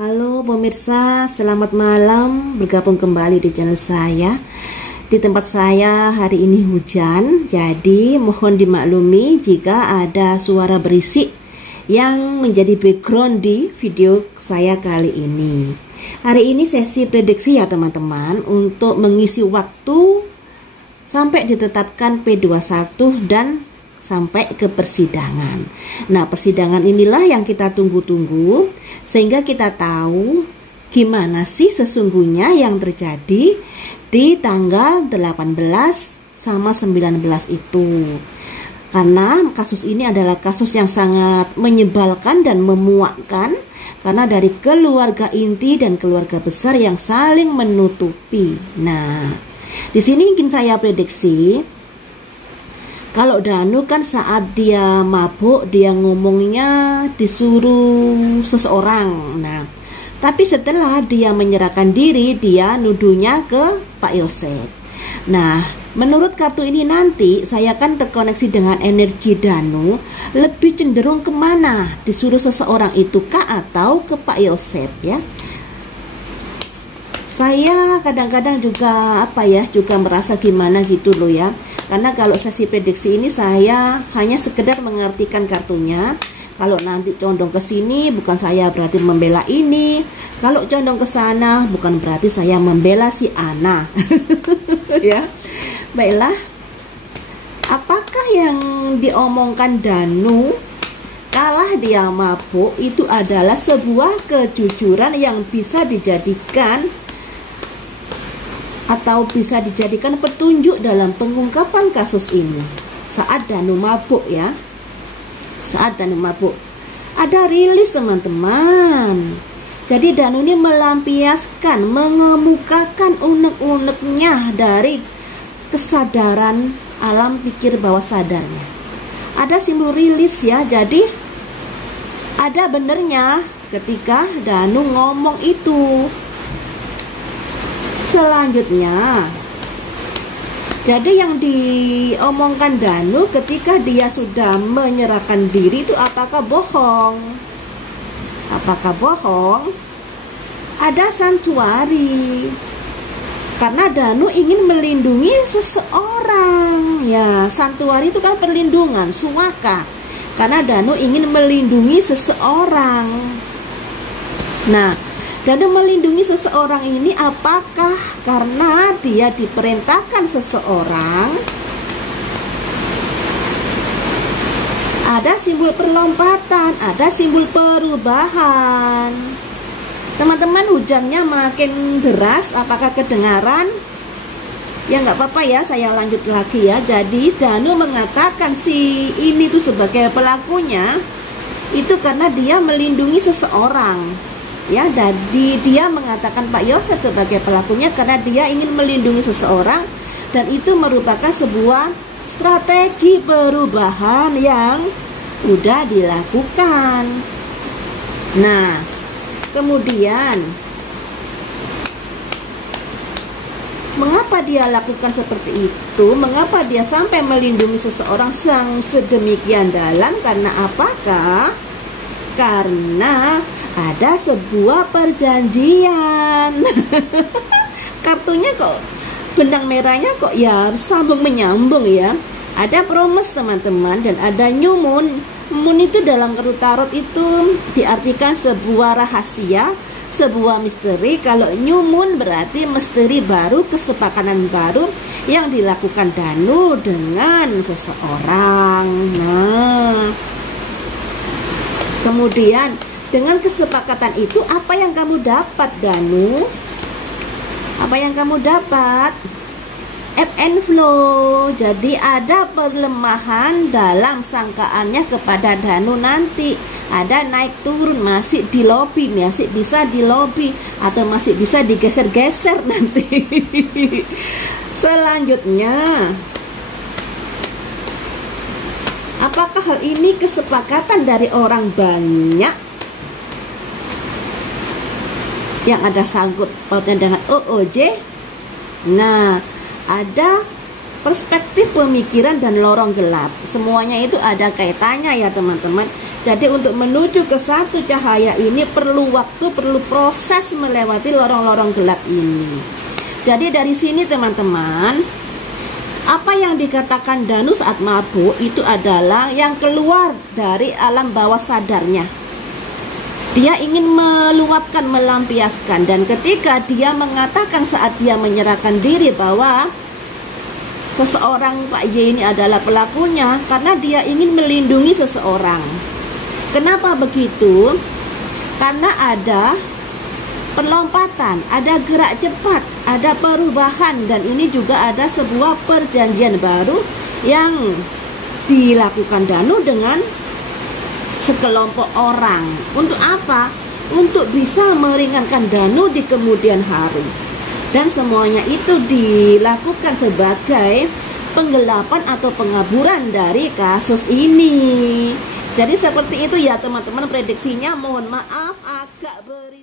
Halo pemirsa, selamat malam, bergabung kembali di channel saya. Di tempat saya hari ini hujan, jadi mohon dimaklumi jika ada suara berisik yang menjadi background di video saya kali ini. Hari ini sesi prediksi ya teman-teman, untuk mengisi waktu sampai ditetapkan P21 dan sampai ke persidangan. Nah, persidangan inilah yang kita tunggu-tunggu, sehingga kita tahu gimana sih sesungguhnya yang terjadi di tanggal 18 sama 19 itu. Karena kasus ini adalah kasus yang sangat menyebalkan dan memuakkan, karena dari keluarga inti dan keluarga besar yang saling menutupi. Nah, di sini ingin saya prediksi, kalau Danu kan saat dia mabuk, dia ngomongnya disuruh seseorang. Nah, tapi setelah dia menyerahkan diri, dia nuduhnya ke Pak Yosef. Nah, menurut kartu ini nanti saya kan terkoneksi dengan energi Danu, lebih cenderung kemana? Disuruh seseorang itu kah atau ke Pak Yosef ya? Saya kadang-kadang juga juga merasa gimana gitu loh ya. Karena kalau sesi prediksi ini saya hanya sekedar mengartikan kartunya. Kalau nanti condong ke sini bukan saya berarti membela ini. Kalau condong ke sana bukan berarti saya membela si Ana. Ya. Baiklah. Apakah yang diomongkan Danu kalah dia mabuk itu adalah sebuah kejujuran yang bisa dijadikan atau bisa dijadikan petunjuk dalam pengungkapan kasus ini. Saat Danu mabuk ya, saat Danu mabuk ada rilis teman-teman. Jadi Danu ini melampiaskan, mengemukakan unek-uneknya dari kesadaran alam pikir bawah sadarnya. Ada simbol rilis ya, jadi ada benernya ketika Danu ngomong itu. Selanjutnya, jadi yang diomongkan Danu ketika dia sudah menyerahkan diri itu apakah bohong? Apakah bohong? Ada santuari. Karena Danu ingin melindungi seseorang. Ya, santuari itu kan perlindungan, suaka. Karena Danu ingin melindungi seseorang. Nah, Danu melindungi seseorang ini apakah karena dia diperintahkan seseorang? Ada simbol perlompatan, ada simbol perubahan. Teman-teman, hujannya makin deras, apakah kedengaran? Ya nggak apa-apa ya, saya lanjut lagi ya. Jadi Danu mengatakan si ini tuh sebagai pelakunya itu karena dia melindungi seseorang. Ya, jadi dia mengatakan Pak Yosef sebagai pelakunya karena dia ingin melindungi seseorang, dan itu merupakan sebuah strategi perubahan yang sudah dilakukan. Nah, kemudian mengapa dia lakukan seperti itu? Mengapa dia sampai melindungi seseorang yang sedemikian dalam? Karena apakah? Karena ada sebuah perjanjian. Kartunya kok benang merahnya kok ya sambung menyambung ya. Ada promise teman-teman, dan ada new moon. Moon itu dalam kartu tarot itu diartikan sebuah rahasia, sebuah misteri. Kalau new moon berarti misteri baru, kesepakatan baru yang dilakukan Danu dengan seseorang. Nah, kemudian dengan kesepakatan itu apa yang kamu dapat Danu? Apa yang kamu dapat? ebb and flow. Jadi ada pelemahan dalam sangkaannya kepada Danu nanti. Ada naik turun, masih di lobby, masih bisa di lobby, atau masih bisa digeser-geser nanti. Selanjutnya, apakah hal ini kesepakatan dari orang banyak yang ada sangkut pautnya dengan OOJ? Nah, ada perspektif pemikiran dan lorong gelap. Semuanya itu ada kaitannya ya teman-teman. Jadi untuk menuju ke satu cahaya ini perlu waktu, perlu proses melewati lorong-lorong gelap ini. Jadi dari sini teman-teman, apa yang dikatakan Danu saat mabuk itu adalah yang keluar dari alam bawah sadarnya. Dia ingin meluapkan, melampiaskan. Dan ketika dia mengatakan saat dia menyerahkan diri bahwa seseorang Pak Y ini adalah pelakunya, karena dia ingin melindungi seseorang. Kenapa begitu? Karena ada perlompatan, ada gerak cepat, ada perubahan, dan ini juga ada sebuah perjanjian baru yang dilakukan Danu dengan sekelompok orang. Untuk apa? Untuk bisa meringankan Danu di kemudian hari. Dan semuanya itu dilakukan sebagai penggelapan atau pengaburan dari kasus ini. Jadi seperti itu ya teman-teman prediksinya. Mohon maaf agak beri